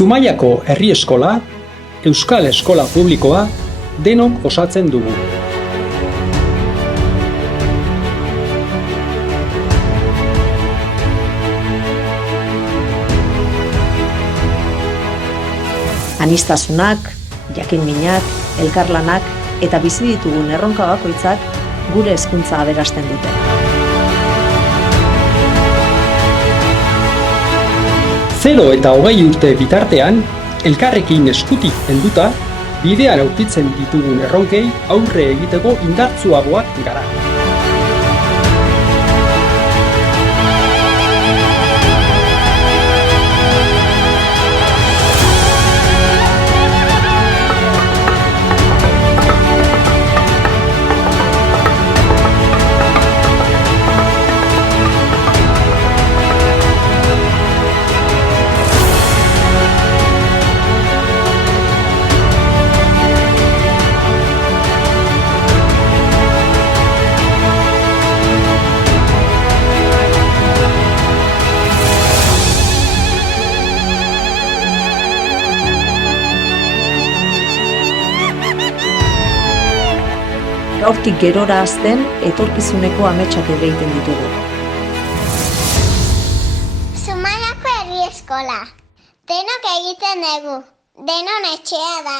Zumaiako herri eskola, euskal eskola publikoa, denok osatzen dugu. Aniztasunak, jakin-minak, elkarlanak eta bizi ditugun erronka bakoitzak gure hezkuntza aberasten dute. Zero eta 20 urte bitartean, elkarrekin eskutik helduta, bidean aurkitzen ditugun erronkei aurre egiteko indartsuagoak gara. Gaurtik gerora hazten etorkizuneko ametsak egiten ditugu. Zumaiako herri eskola. Denok egiten dugu. Denon etxea da.